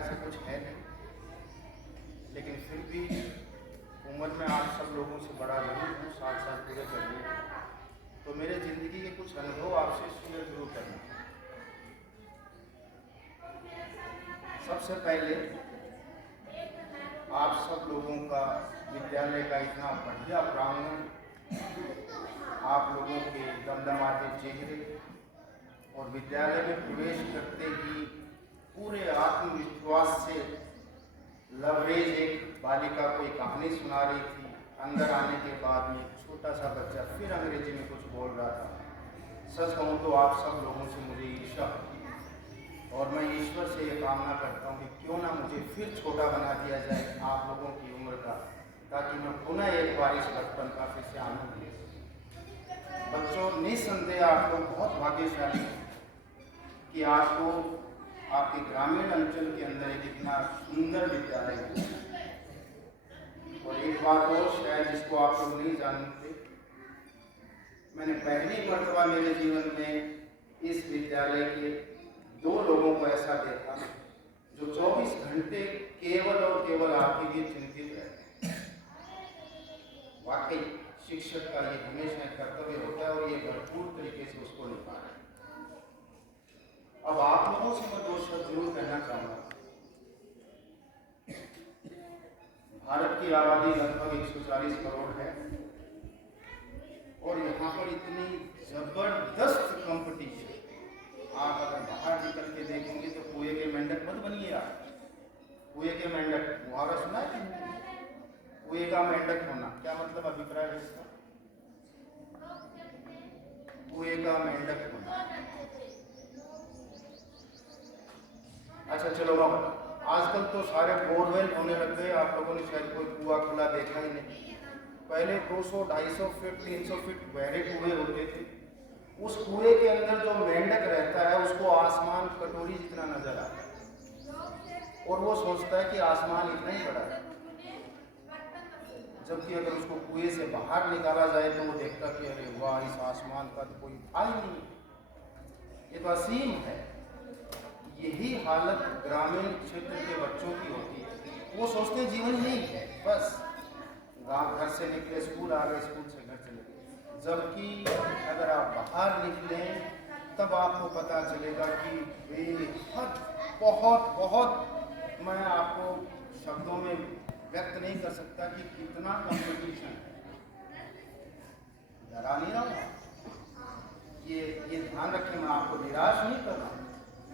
ऐसा कुछ है नहीं, लेकिन फिर भी उम्र में आप सब लोगों से बड़ा जरूर हूँ, 7 साल पूरे कर लिए। तो मेरे ज़िंदगी के कुछ अनुभव आपसे शेयर जरूर करना। सबसे पहले आप सब लोगों का विद्यालय का इतना बढ़िया प्रांगण, आप लोगों के दमदमाते चेहरे और विद्यालय में प्रवेश करते ही पूरे आत्मविश्वास से लवरेज एक बालिका कोई कहानी सुना रही थी। अंदर आने के बाद में छोटा सा बच्चा फिर अंग्रेजी में कुछ बोल रहा था। सच कहूँ तो आप सब लोगों से मुझे ईर्ष्या होती है और मैं ईश्वर से ये कामना करता हूँ कि क्यों ना मुझे फिर छोटा बना दिया जाए आप लोगों की उम्र का, ताकि मैं पुनः एक बार इस बचपन का फिर से आनंद ले सकूं। बच्चों, निस्संदेह आप लोग बहुत भाग्यशाली हैं कि आपको आपके ग्रामीण अंचल के अंदर एक इतना सुंदर विद्यालय है। और एक बात और शायद जिसको आप लोग नहीं जानते, मैंने पहली मर्तबा मेरे जीवन में इस विद्यालय के 2 लोगों को ऐसा देखा जो 24 घंटे केवल और केवल आपके लिए चिंतित रहते हैं। वाकई शिक्षक का ये हमेशा कर्तव्य होता है और ये भरपूर तरीके से उसको निभा रहे हैं। अब आप लोगों से मैं 2 शब्द जरूर कहना चाहूँगा। भारत की आबादी लगभग 140 करोड़ है और यहाँ पर इतनी जबरदस्त कंपटीशन। आप अगर बाहर निकल के देखेंगे तो कुएं के मेंढक मत बनिए आप। कुएं के मेंढक, मुहावरा सुना है कि कुएं का मेंढक होना, क्या मतलब अभिप्राय है इसका? कुएं का मेंढक होना। अच्छा चलो बाबा, आजकल तो सारे बोरवेल होने लग गए। आप लोगों ने शायद कोई कुआं खुला देखा ही नहीं। पहले 200, 250 फीट, 300 फीट गहरे कुएं होते थे। उस कुएं के अंदर जो मेंढक रहता है उसको आसमान कटोरी जितना नजर आता है और वो सोचता है कि आसमान इतना ही बड़ा है। जबकि अगर उसको कुएं से बाहर निकाला जाए तो वो देखता कि अरे वाह, इस आसमान का तो कोई था ही नहीं, ये तो असीम है। यही हालत ग्रामीण क्षेत्र के बच्चों की होती है। वो सोचते जीवन यही है, बस गाँव, घर से निकले स्कूल आ गए, स्कूल से घर चले गए। जबकि अगर आप बाहर निकलें तब आपको पता चलेगा कि बेहद बहुत बहुत, मैं आपको शब्दों में व्यक्त नहीं कर सकता कि कितना कंपटीशन है। डरा नहीं रहा हूँ, ये ध्यान रखें, मैं आपको निराश नहीं कर रहा हूँ।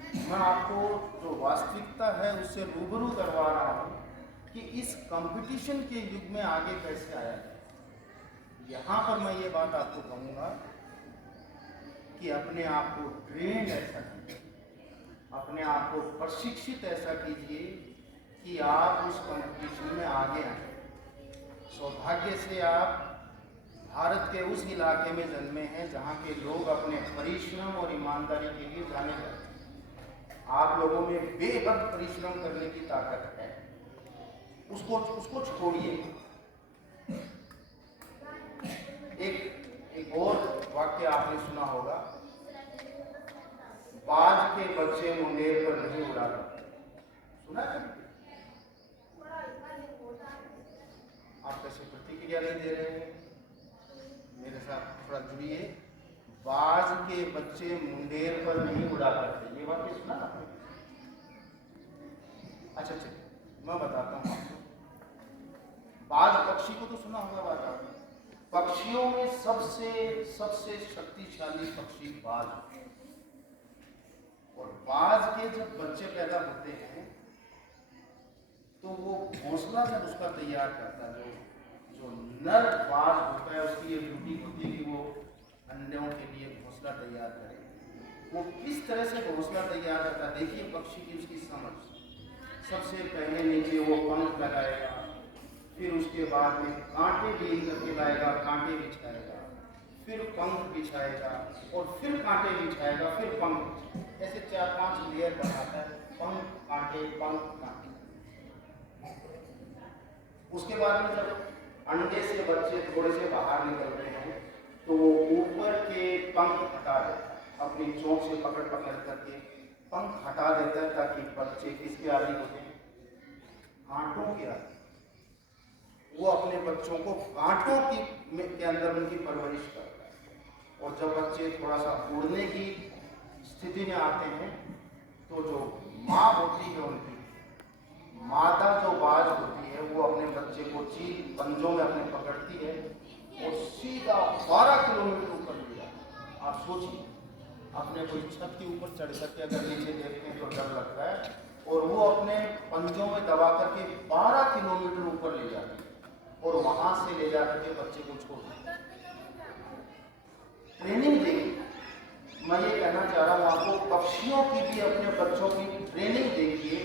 मैं आपको जो वास्तविकता है उससे रूबरू करवा रहा हूँ कि इस कंपटीशन के युग में आगे कैसे आया जाए। यहाँ पर मैं ये बात आपको कहूँगा कि अपने आप को ट्रेंड ऐसा कीजिए, अपने आप को प्रशिक्षित ऐसा कीजिए कि आप उस कंपटीशन में आगे आए। सौभाग्य से आप भारत के उस इलाके में जन्मे हैं जहाँ के लोग अपने परिश्रम और ईमानदारी के लिए जाने जाते हैं। आप लोगों में बेहद परिश्रम करने की ताकत है, उसको छोड़िए। एक और वाक्य आपने सुना होगा, बाज के बच्चे मुंडेर पर नहीं उड़ा सकते। सुना है? आप कैसे प्रतिक्रिया नहीं दे रहे हैं? मेरे साथ थोड़ा जुड़िए। बाज के बच्चे मुंडेर पर नहीं उड़ा करते, ये वाक्य सुना आपने? अच्छा चलिए मैं बताता हूँ आपको। बाज पक्षी को तो सुना होगा बात आपने। पक्षियों में सबसे शक्तिशाली पक्षी बाज है। और बाज के जब बच्चे पैदा होते हैं तो वो घोंसला जब उसका तैयार करता है, जो नर बाज होता है उसकी ये ड्यूटी होती है कि वो अंडों के लिए घोंसला तैयार करे। वो किस तरह से घोंसला तैयार करता है, देखिए पक्षी की उसकी समझ। सबसे पहले नीचे वो पंख लगाएगा, फिर उसके बाद में कांटे बीन करके लाएगा, कांटे बिछाएगा, फिर पंख बिछाएगा और फिर कांटे बिछाएगा, फिर पंख। ऐसे 4-5 लेयर बनाता है, पंख कांटे पंख कांटे। उसके बाद में जब अंडे से बच्चे थोड़े से बाहर निकलते हैं तो वो ऊपर के पंख हटा देता है, अपनी चोंच से पकड़ करके पंख हटा देता है ताकि बच्चे किसके आदि होते हैं, कांटों के आदि, वो अपने बच्चों को कांटों के अंदर उनकी परवरिश करता है। और जब बच्चे थोड़ा सा उड़ने की स्थिति में आते हैं तो जो माँ होती है, उनकी माता जो बाज होती है, वो अपने बच्चे को चील पंजों में अपने पकड़ती है और सीधा 12 किलोमीटर ऊपर ले जाती है। आप सोचिए, अपने कोई छत के ऊपर चढ़ करके अगर नीचे देखते हैं तो डर लगता है, और वो अपने पंजों में दबा करके 12 किलोमीटर ऊपर ले जाती है और वहां से ले जाकर के बच्चे को छोड़ देती है। ट्रेनिंग देगी। मैं ये कहना चाह रहा हूँ आपको, पक्षियों की भी अपने बच्चों की ट्रेनिंग देखिए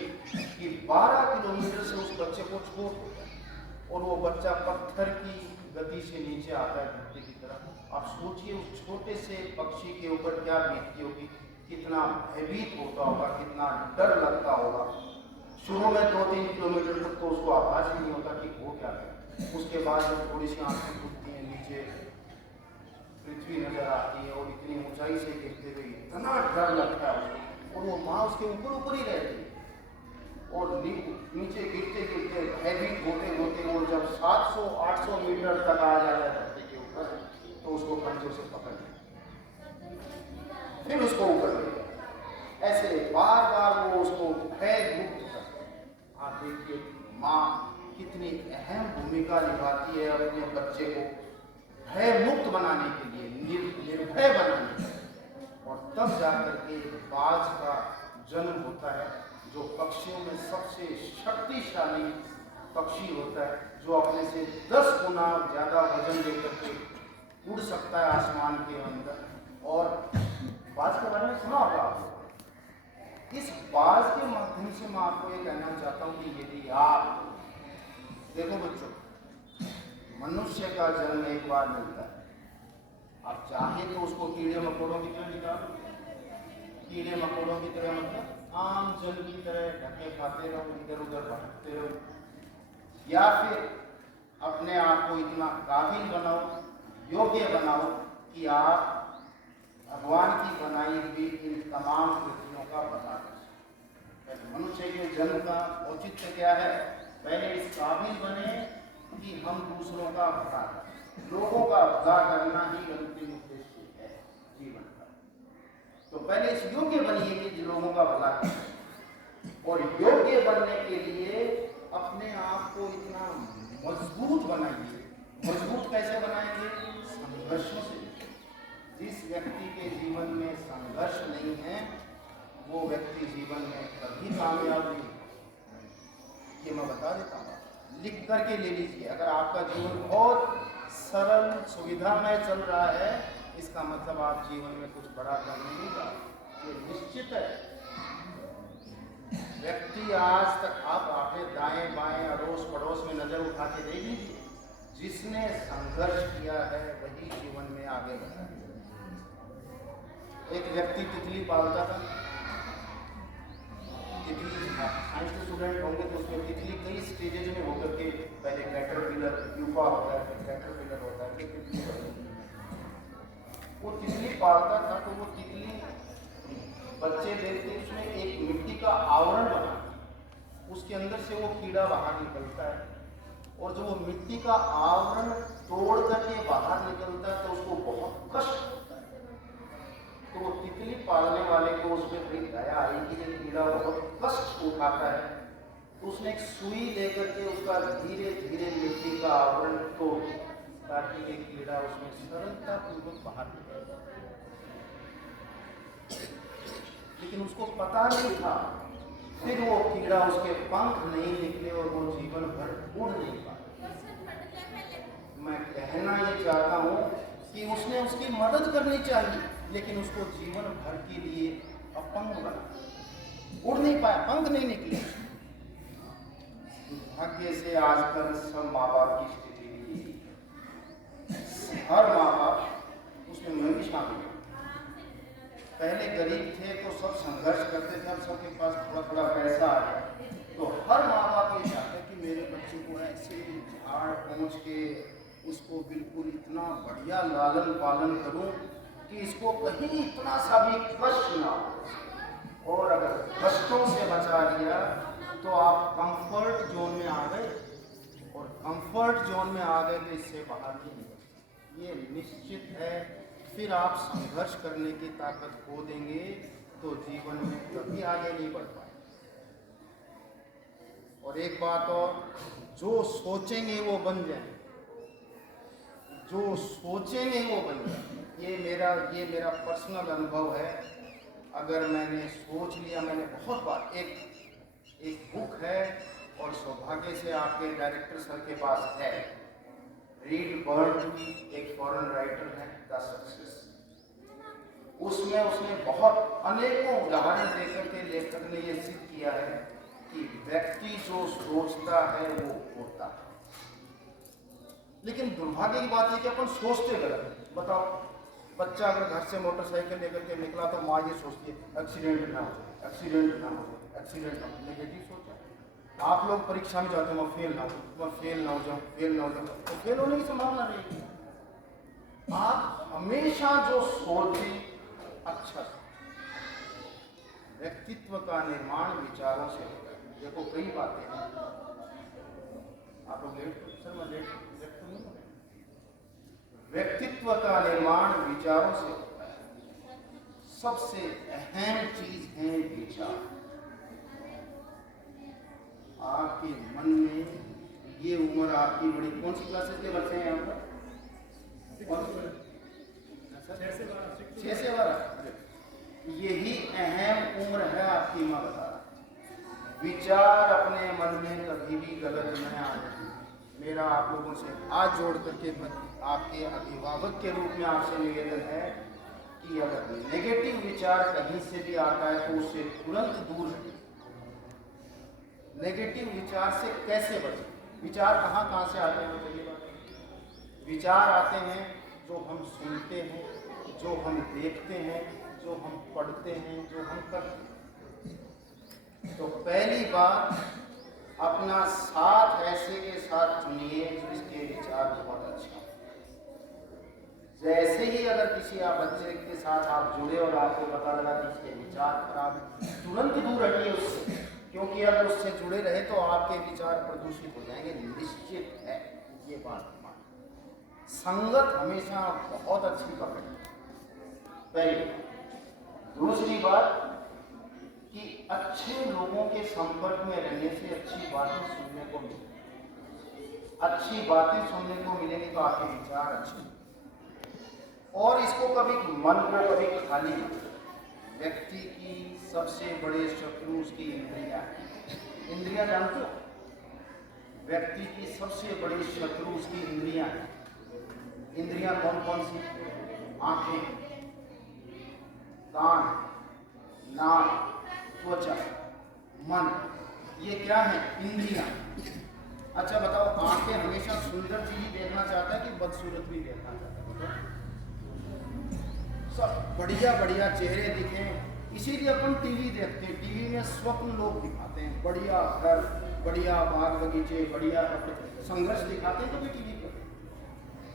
कि 12 किलोमीटर से उस बच्चे को छोड़ दो और वो बच्चा पत्थर की गति से नीचे आता है धरती की तरफ। आप सोचिए उस छोटे से पक्षी के ऊपर क्या बीतती होगी, कितना भयभीत होता होगा, कितना डर लगता होगा। शुरू में 2-3 किलोमीटर तक तो उसको आवाज ही नहीं होता कि वो क्या है। उसके बाद जब थोड़ी सी आंखें खुलती हैं, नीचे पृथ्वी नजर आती है और इतनी ऊंचाई से गिरते हुए इतना डर लगता है उसको, और वो माँ उसके ऊपर ऊपर ही रहती है और नीचे गिरते गिरते भयभीत होते होते वो जब 700-800 मीटर तक आ जाता है धरती के ऊपर, तो उसको पंजों से पकड़ ले, फिर उसको ऊपर ले। ऐसे बार बार वो उसको भय मुक्त करते हैं। आप देखिए माँ कितनी अहम भूमिका निभाती है अपने बच्चे को भय मुक्त बनाने के लिए, निर्भय बनाने के लिए, और तब जाकर के बाज का जन्म होता है, जो पक्षियों में सबसे शक्तिशाली पक्षी होता है, जो अपने से 10 गुना ज्यादा वजन लेकर के उड़ सकता है आसमान के अंदर। और बाज के बारे में सुना होगा आपको। इस बाज के माध्यम से मैं आपको ये कहना चाहता हूँ कि यदि आप देखो बच्चों, मनुष्य का जन्म एक बार मिलता है, आप चाहे तो उसको कीड़े मकोड़ों की तरह निकालो, कीड़े मकोड़ों की तरह मतलब आम जन की तरह ढके खाते रहो, इधर उधर भटकते रहो, या फिर अपने आप को इतना काबिल बनाओ, योग्य बनाओ कि आप भगवान की बनाई हुई इन तमाम कृतियों का पता कर सकें। मनुष्य के जन्म का औचित्य क्या है? पहले इस काबिल बने कि हम दूसरों का भला करें। लोगों का भला करना ही अंतिम उद्देश्य है जीवन का। तो पहले इस योग्य बनिए कि लोगों का भला करें, और योग्य बनने के लिए अपने आप को इतना मजबूत बनाइए। मजबूत कैसे बनाएंगे? संघर्षों से। जिस व्यक्ति के जीवन में संघर्ष नहीं है, वो व्यक्ति जीवन में कभी कामयाब नहीं। ये मैं बता देता हूँ, लिख करके ले लीजिए। अगर आपका जीवन बहुत सरल सुविधामय चल रहा है, इसका मतलब आप जीवन में कुछ बड़ा कर नहीं रहा, ये निश्चित है। व्यक्ति आज तक आप आपके दाएं बाएं अड़ोस पड़ोस में नजर उठा के देख लीजिए, जिसने संघर्ष किया है वही जीवन में आगे बढ़ा है। एक व्यक्ति तितली पालता था। तितली साइंस के स्टूडेंट होंगे तो उसमें तितली कई स्टेजेज में होकर के, पहले कैटरपिलर, प्यूपा होता है, फिर कैटरपिलर होता है, फिर तितली होती है। वो तितली पालता था तो वो तितली बच्चे देते, उसमें एक मिट्टी का आवरण बना, उसके अंदर से वो कीड़ा बाहर निकलता है, और जब वो मिट्टी का आवरण तोड़ करके बाहर निकलता है तो उसको बहुत कष्ट होता है। तो वो तितली पालने वाले को उसमें बड़ी दया आई कि ये कीड़ा बहुत कष्ट उठाता है, तो उसने एक सुई लेकर के उसका धीरे धीरे मिट्टी का आवरण तोड़, ताकि ये कीड़ा उसमें सरलता पूर्वक बाहर निकल। लेकिन उसको पता नहीं था, फिर वो कीड़ा उसके पंख नहीं निकले और वो जीवन भर उड़ नहीं पाया। मैं कहना ये चाहता हूँ कि उसने उसकी मदद करनी चाहिए, लेकिन उसको जीवन भर के लिए अपंग बना, उड़ नहीं पाया, पंख नहीं निकले। भाग्य से आजकल सब माँ बाप की स्थिति, हर माँ बाप, उसमें मैं भी शामिल हूँ, पहले गरीब थे तो सब संघर्ष करते थे, अब सबके पास थोड़ा थोड़ा पैसा आ गया तो हर माँ बाप ये चाहते हैं कि मेरे बच्चे को ऐसे झाड़ पहुँच के उसको बिल्कुल इतना बढ़िया लालन पालन करूं कि इसको कहीं इतना सा भी कष्ट ना हो, और अगर कष्टों से बचा लिया तो आप कंफर्ट जोन में आ गए, और कंफर्ट जोन में आ गए तो इससे बाहर नहीं निकल, ये निश्चित है। फिर आप संघर्ष करने की ताकत खो देंगे तो जीवन में कभी आगे नहीं बढ़ पाए। और एक बात और, जो सोचेंगे वो बन जाएंगे, जो सोचेंगे वो बन जाएंगे। ये मेरा पर्सनल अनुभव है। अगर मैंने सोच लिया, मैंने बहुत बार, एक बुक है और सौभाग्य से आपके डायरेक्टर सर के पास है, रीड बर्ड, एक फॉरेन राइटर है, द सक्सेस। उसमें उसने बहुत अनेकों उदाहरण देकर के लेखक ने यह सिद्ध किया है कि व्यक्ति जो सोचता है वो होता है। लेकिन दुर्भाग्य की बात है कि अपन सोचते गलत। बताओ, बच्चा अगर घर से मोटरसाइकिल लेकर के निकला तो माँ ये सोचती है एक्सीडेंट ना हो जाए, एक्सीडेंट ना हो जाए, एक्सीडेंट ना हो। नेगेटिव सोचा। आप लोग परीक्षा में जाते हो, मैं फेल ना हो, मैं फेल ना हो जाऊँ, फेल ना हो जाऊँ, तो फेल होने की संभावना रहेगी। आप हमेशा जो सोचे अच्छा। व्यक्तित्व का निर्माण विचारों से होता है। देखो कई बातें हैं। आप लोग लेट, सर मैं लेट तो नहीं हूँ। व्यक्तित्व का निर्माण विचारों से होता है। सबसे अहम चीज है विचार। आपके मन में ये उम्र आपकी बड़ी, कौन सी क्लासेस के बच्चे हैं यहाँ पर? 6 से 12। यही अहम उम्र है आपकी, माँ बता रहा। विचार अपने मन में कभी भी गलत न आए। मेरा आप लोगों से हाथ जोड़ करके आपके अभिभावक के रूप में आपसे निवेदन है कि अगर नेगेटिव विचार कहीं से भी आता है तो उससे तुरंत दूर हटें। नेगेटिव विचार से कैसे बचें? विचार कहाँ से आते हैं बताइए? विचार आते हैं जो हम सुनते हैं, जो हम देखते हैं, जो हम पढ़ते हैं, जो हम करते हैं। तो पहली बात, अपना साथ ऐसे के साथ चुनिए जिसके विचार बहुत अच्छा। जैसे ही अगर किसी आप बच्चे के साथ आप जुड़े और आपको पता लगा कि इसके विचार खराब, तुरंत दूर हटिए उससे, क्योंकि अगर उससे जुड़े रहे तो आपके विचार प्रदूषित हो जाएंगे, निश्चित है। ये बात संगत हमेशा बहुत अच्छी पकड़ है, पहली। दूसरी बात कि अच्छे लोगों के संपर्क में रहने से अच्छी बातें सुनने को मिलेंगी। अच्छी बातें सुनने को मिलेंगी तो आपके विचार अच्छे। और इसको कभी मन को कभी खाली मत। व्यक्ति की सबसे बड़े शत्रु उसकी इंद्रियां हैं। इंद्रियां जानते हो? व्यक्ति की सबसे बड़ी शत्रु उसकी इंद्रियां हैं। इंद्रियां कौन कौन सी? आंखें, कान, नाक, त्वचा, मन, ये क्या है? इंद्रियां। अच्छा बताओ, आंखें हमेशा सुंदर चीज देखना चाहता है कि बदसूरत भी देखना चाहता है? सब बढ़िया बढ़िया चेहरे दिखें, इसीलिए अपन टीवी देखते हैं। टीवी में स्वप्न लोग दिखाते हैं, बढ़िया घर, बढ़िया बाग बगीचे, बढ़िया कपड़े, संघर्ष दिखाते हैं। कभी टीवी पर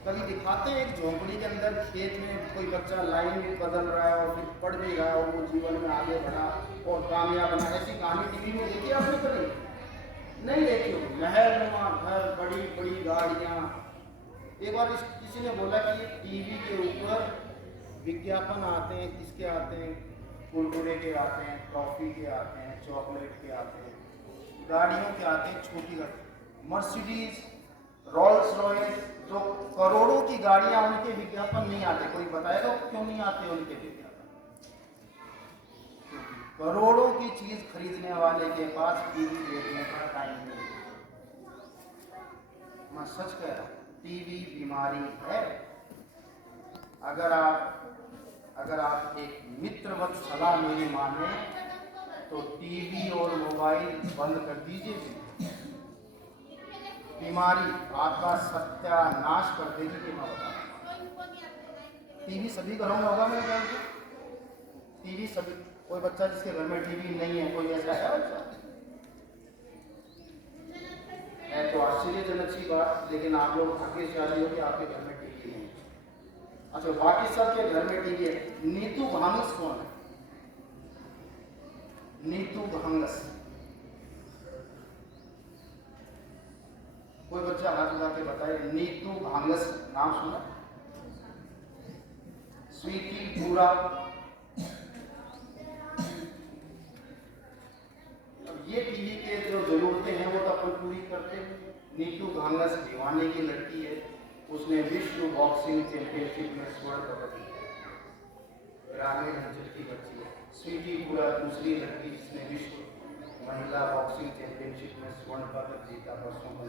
कभी दिखाते हैं एक झोंपड़ी के अंदर खेत में कोई बच्चा लाइन में बदल रहा है और फिर पढ़ भी रहा है और वो जीवन में आगे बढ़ा और कामयाब बना। ऐसी कहानी टीवी में देखी आपने कभी? नहीं देखी हो। महलनुमा घर, बड़ी बड़ी गाड़ियाँ। एक बार किसी ने बोला कि ये टीवी के ऊपर विज्ञापन आते हैं, किसके आते हैं? कुरकुरे के आते हैं, टॉफी के आते हैं, चॉकलेट के आते हैं, गाड़ियों के आते हैं, छोटी गाड़ी, मर्सिडीज, रोल्स रॉयस, जो करोड़ों की गाड़ियां, उनके विज्ञापन नहीं आते। कोई बताएगा क्यों नहीं आते उनके विज्ञापन? करोड़ों की चीज खरीदने वाले के पास टीवी देखने का टाइम नहीं है। मैं सच कह रहा हूं, टीवी बीमारी है। अगर आप एक मित्रवत सलाह मेरी माने तो टीवी और मोबाइल बंद कर दीजिए। बीमारी आपका सत्यानाश कर देगी कि मैं बता रहा हूं। टीवी सभी घरों में होगा मेरे ख्याल से। टीवी सभी, कोई बच्चा जिसके घर में टीवी नहीं है, कोई ऐसा है बच्चा? है तो आश्चर्यजनक सी बात, लेकिन आप लोग भाग्यशाली हो कि आपके घर में टीवी नहीं है। अच्छा, बाकी सबके घर में टीवी है। नीतू घांगस कौन है? नीतू घांगस कोई बच्चा हाथ उठा के बताए। नीतू भांगस नाम सुना? स्वीटी पूरा। अब ये टीवी के जो जरूरतें हैं वो तो अपन पूरी करते हैं। नीतू भांगस भिवानी की लड़की है, उसने विश्व बॉक्सिंग चैंपियनशिप में स्वर्ण पदक जीता। ग्रामीण अंचल की बच्ची है। स्वीटी पूरा दूसरी लड़की जिसने विश्व महिला बॉक्सिंग चैंपियनशिप में स्वर्ण पदक जीता परसों में।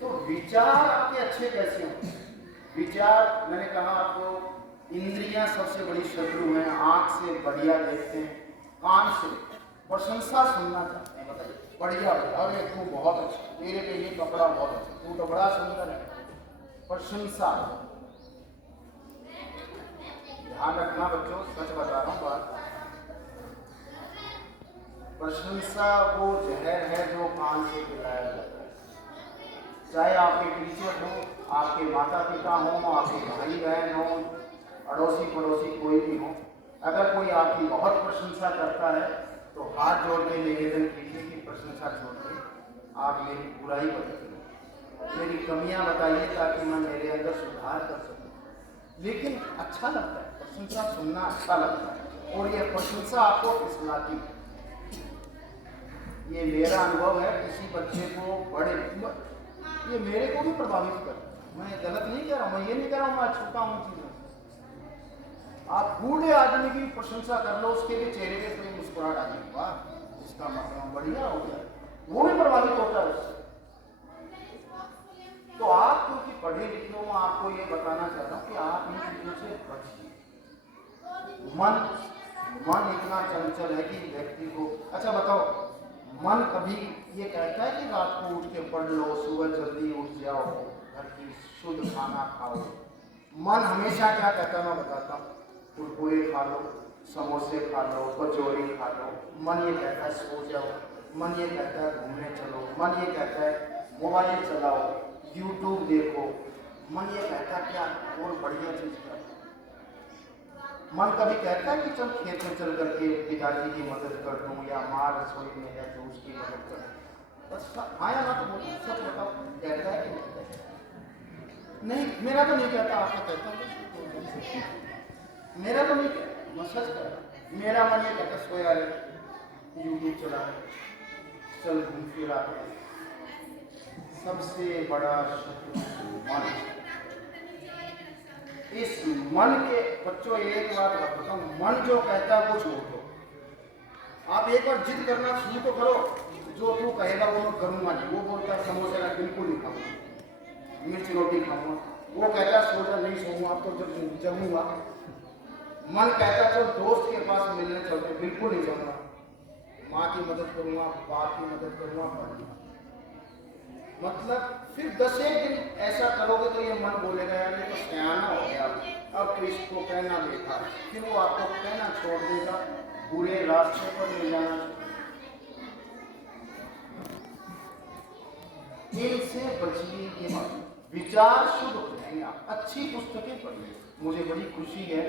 तो विचार आपके अच्छे कैसे हों? विचार, मैंने कहा आपको, इंद्रियां सबसे बड़ी शत्रु हैं। आंख से बढ़िया देखते हैं, कान से प्रशंसा सुनना चाहते हैं। बताइए, बढ़िया, अरे तू बहुत अच्छा, तेरे पे ये कपड़ा बहुत अच्छा, तू तो बड़ा सुंदर है। प्रशंसा, ध्यान रखना बच्चों, सच बता रहा हूँ बात। प्रशंसा वो जहर है जो कान से पिलाया जाता है। चाहे आपके टीचर हो, आपके माता पिता हो, आपके भाई बहन हो, अड़ोसी पड़ोसी कोई भी हो, अगर कोई आपकी बहुत प्रशंसा करता है तो हाथ जोड़ के निवेदन कीजिए कि प्रशंसा छोड़ के आप मेरी बुराई बताइए, मेरी कमियां बताइए ताकि मैं मेरे अंदर सुधार कर सकूं। लेकिन अच्छा लगता है, प्रशंसा सुनना अच्छा लगता है, और ये प्रशंसा आपको फिसलाती है। ये मेरा अनुभव है। किसी बच्चे को बड़े, ये मेरे को भी प्रभावित कर, मैं गलत नहीं कह रहा हूँ, मैं ये नहीं कह रहा हूँ मैं छूटा हूँ चीज़ों। आप बूढ़े आदमी की प्रशंसा कर लो, उसके भी चेहरे पे कोई मुस्कुराहट आ जाएगी, वाह इसका मतलब बढ़िया हो गया, वो भी प्रभावित होता है उससे। तो आप क्योंकि पढ़े लिखे हो, मैं आपको ये बताना चाहता हूँ कि आप इन चीजों से बचिए। मन इतना चंचल है कि व्यक्ति को, अच्छा बताओ, मन कभी ये कहता है कि रात को उठ के पढ़ लो, सुबह जल्दी उठ जाओ, घर की शुद्ध खाना खाओ? मन हमेशा क्या कहता है मैं बताता हूँ, कुरकुरे खा लो, समोसे खा लो, कचौड़ी खा लो। मन ये कहता है सो जाओ, मन ये कहता है घूमने चलो, मन ये कहता है मोबाइल चलाओ, यूट्यूब देखो, मन ये कहता है क्या और बढ़िया चीज करो। मन कभी कहता है कि चल खेत में चल करके पिताजी की मदद कर दूं, या माँ रसोई में है तो उसकी मदद कर दूं? बस आया ना तो बोलो, सच बताओ, कहता है कि नहीं कहता? नहीं, मेरा तो नहीं कहता, आपका कहता हूँ। मेरा तो नहीं कहता, मैं सच कह रहा हूँ। मेरा मन ये कहता सोया रहे, यूट्यूब चला रहे, चल घूम फिर आते। सबसे बड़ा शत्रु मन। इस मन के बच्चों एक बात बताता हूँ, मन जो कहता है वो छोड़ दो। आप एक बार जिद करना शुरू तो करो, जो तू कहेगा वो मैं करूँगा नहीं। वो बोलता है समोसे का बिल्कुल नहीं खाऊंगा, मिर्च रोटी खाऊंगा। वो कहता है सो जा, नहीं सोऊंगा, अब तो जब जगूंगा। मन कहता है चल दोस्त के पास मिलने चलते, बिल्कुल नहीं जाऊंगा, माँ की मदद करूंगा, बाप की मदद करूंगा, पढ़ूंगा। मतलब फिर 10 एक दिन ऐसा करोगे तो ये मन बोलेगा यार ये तो सयाना हो गया, अब तो इसको कहना बेकार। फिर वो आपको कहना छोड़ देगा, बुरे रास्ते पर ले जाना। इनसे बचिए। ये विचार शुद्ध रहेंगे, अच्छी पुस्तकें पढ़िए। मुझे बड़ी खुशी है,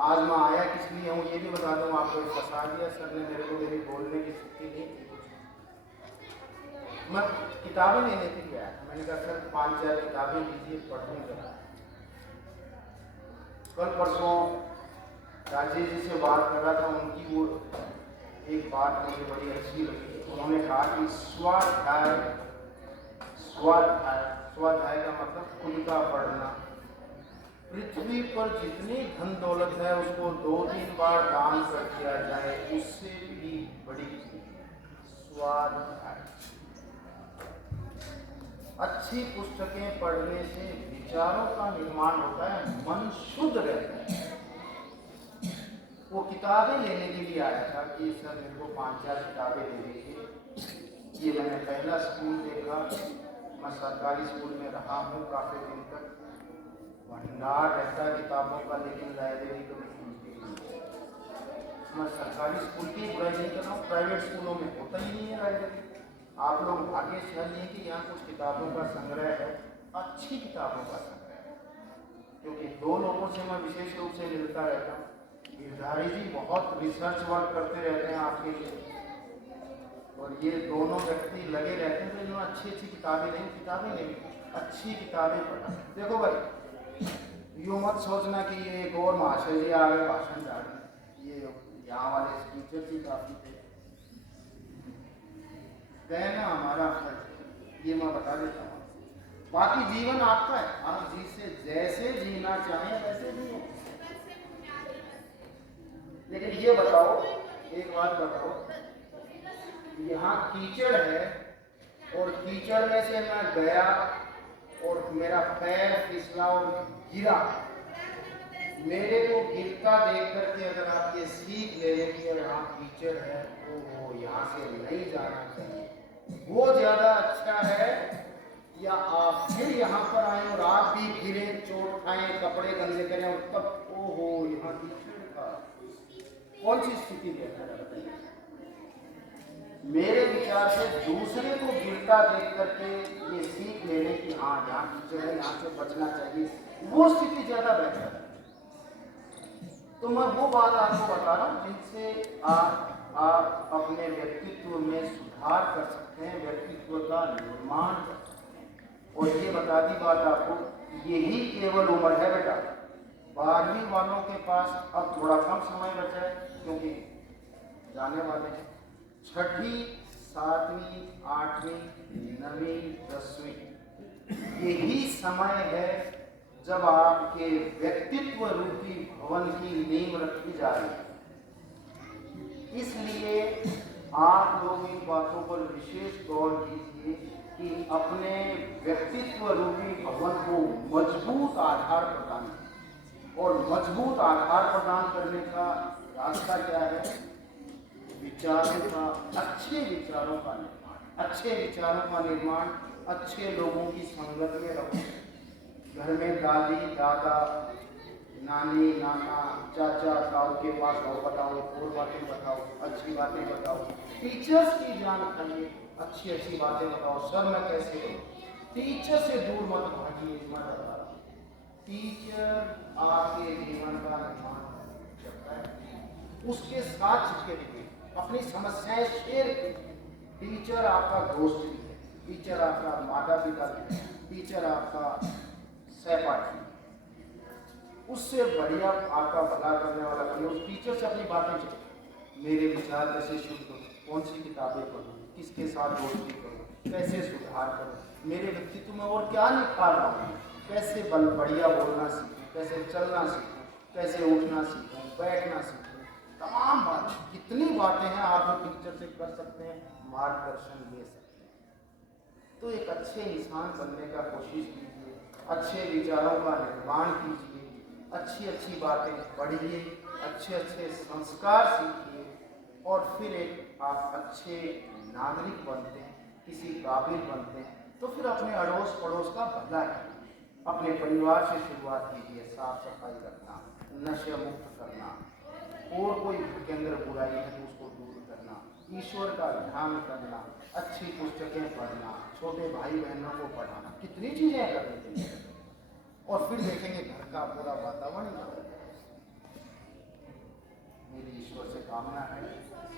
आज मैं आया किस लिए हूँ ये भी बता दूँ आपको। फंसा दिया सर ने मेरे को, मेरी बोलने की शक्ति नहीं थी। मैं किताबें लेने के लिए आया, मैंने कहा सर 5-4 किताबें लीजिए, पढ़ूंगा। कल परसों राजेश जी से बात कर रहा था, उनकी वो एक बात मुझे बड़ी अच्छी लगी। उन्होंने कहा कि स्वाध्याय का मतलब खुद का पढ़ना। पृथ्वी पर जितनी धन दौलत है उसको 2-3 बार दान कर दिया जाए, उससे भी बड़ी स्वाध्याय। अच्छी पुस्तकें पढ़ने से विचारों का निर्माण होता है, मन शुद्ध रहता है। वो किताबें लेने के लिए आया था कि सर मेरे को 5-4 किताबें दे दीजिए। ये मैंने पहला स्कूल देखा, मैं सरकारी स्कूल में रहा हूँ काफ़ी दिन तक, भंडार रहता है किताबों का, लेकिन लाइब्रेरी तो नहीं मिलती। मैं सरकारी स्कूल की बुराई नहीं कर रहा हूँ, प्राइवेट स्कूलों में होता ही नहीं है लाइब्रेरी। आप लोग भाग्यशाली हैं कि यहाँ कुछ किताबों का संग्रह है, अच्छी किताबों का संग्रह है। क्योंकि 2 लोगों से मैं विशेष रूप से मिलता रहता हूँ। गिरधारी जी बहुत रिसर्च वर्क करते रहते हैं आपके लिए, और और ये दोनों व्यक्ति लगे रहते हैं तो इन्होंने अच्छी अच्छी किताबें नहीं अच्छी किताबें पढ़ा। देखो भाई, यूँ मत सोचना कि ये एक और महाशय जी आ गए भाषण जा रहे, ये यहाँ वाले टीचर भी काफ़ी थे। कहना हमारा फर्ज है, ये मैं बता देता हूँ। बाकी जीवन आपका है, आप जिसे जैसे जीना चाहें वैसे जिए। लेकिन ये बताओ, एक बात बताओ, यहाँ कीचड़ है और कीचड़ में से मैं गया और मेरा पैर फिसला और गिरा, मेरे को गिरता देख करके अगर आप ये सीख ले लें कि यहाँ कीचड़ है तो वो यहाँ से नहीं जाना चाहिए, वो ज़्यादा अच्छा है या आप फिर यहाँ पर आए और आप भी गिरे, चोट खाएं, कपड़े गंदे करें और तब ओहो यहाँ कीचड़ था? कौन सी स्थिति बेहतर है बताइए? मेरे विचार से दूसरे को गिरता देख करके ये सीख लेने की हाँ यहाँ कीचड़ है, यहाँ से बचना चाहिए, वो स्थिति ज्यादा बेहतर है। तो मैं वो बात आपको बता रहा हूँ जिनसे आप अपने व्यक्तित्व में सुधार कर सकते हैं, व्यक्तित्व का निर्माण कर सकते हैं। और ये बता दी बात आपको, यही केवल उम्र है बेटा। 12वीं वालों के पास अब थोड़ा कम समय बचा है क्योंकि जाने वाले हैं। 6वीं, 7वीं, 8वीं, 9वीं, 10वीं, यही समय है जब आपके व्यक्तित्व रूपी भवन की नींव रखी जा रही है। इसलिए आप लोग इन बातों पर विशेष गौर कीजिए कि अपने व्यक्तित्व रूपी भवन को मजबूत आधार प्रदान करें। और मजबूत आधार प्रदान करने का रास्ता क्या है? विचारों का, अच्छे विचारों का निर्माण। अच्छे विचारों का निर्माण, अच्छे लोगों की संगत में रहो। घर में दादी, दादा, नानी, नाना, चाचा, ताऊ के पास हो, बताओ, और बातें बताओ, अच्छी बातें बताओ। टीचर्स की जान खाइए, अच्छी अच्छी बातें बताओ। सर मैं कैसे हूँ? टीचर से दूर मत भागिए, मैं बता रहा हूँ। टीचर आपके जीवन का निर्माण करता है, उसके साथ चिपके रहिए, अपनी समस्याएं शेयर कीजिए। टीचर आपका दोस्त भी है, टीचर आपका माता पिता भी है, टीचर आपका सहपाठी, उससे बढ़िया आपका भला करने वाला कोई। उस टीचर से अपनी बातें चले, मेरे विचार कैसे शुरू करूँ, कौन सी किताबें पढ़ूँ, किसके साथ दोस्ती करूँ, कैसे सुधार करूँ, मेरे व्यक्तित्व में और क्या निखार लाऊँ, कैसे बढ़िया बोलना सीखूँ, कैसे चलना सीखूँ, कैसे उठना सीखूँ, बैठना सीखूँ। तमाम बातें, कितनी बातें हैं आप जो टीचर से कर सकते हैं, मार्गदर्शन ले सकते हैं। तो एक अच्छे इंसान बनने का कोशिश कीजिए, अच्छे विचारों का निर्माण कीजिए, अच्छी अच्छी बातें पढ़िए, अच्छे अच्छे संस्कार सीखिए और फिर एक आप अच्छे नागरिक बनते हैं, किसी काबिल बनते हैं तो फिर अपने अड़ोस पड़ोस का भला है। अपने परिवार से शुरुआत कीजिए, साफ सफाई रखना, नशे मुक्त करना, और कोई केंद्र बुराई है तो उसको दूर करना, ईश्वर का ध्यान करना, अच्छी पुस्तकें पढ़ना, छोटे भाई बहनों को पढ़ाना, कितनी चीजें करनी चाहिए। और फिर देखेंगे घर का पूरा वातावरण बदल जाएगा। मेरी ईश्वर से कामना है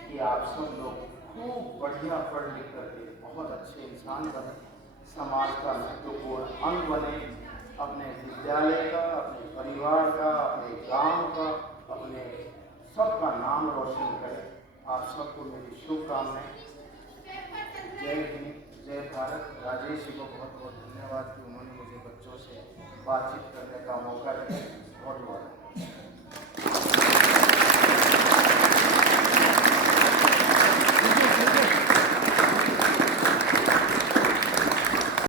कि आप सब लोग खूब बढ़िया पढ़ लिख करके बहुत अच्छे इंसान बने, समाज का महत्वपूर्ण अंग बने, अपने विद्यालय का, अपने परिवार का, अपने गांव का, अपने सबका नाम रोशन करें। आप सबको मेरी शुभकामनाएं। जय हिंद, जय भारत। राजेश जी को बहुत बहुत धन्यवाद कि उन्होंने मुझे बच्चों से बातचीत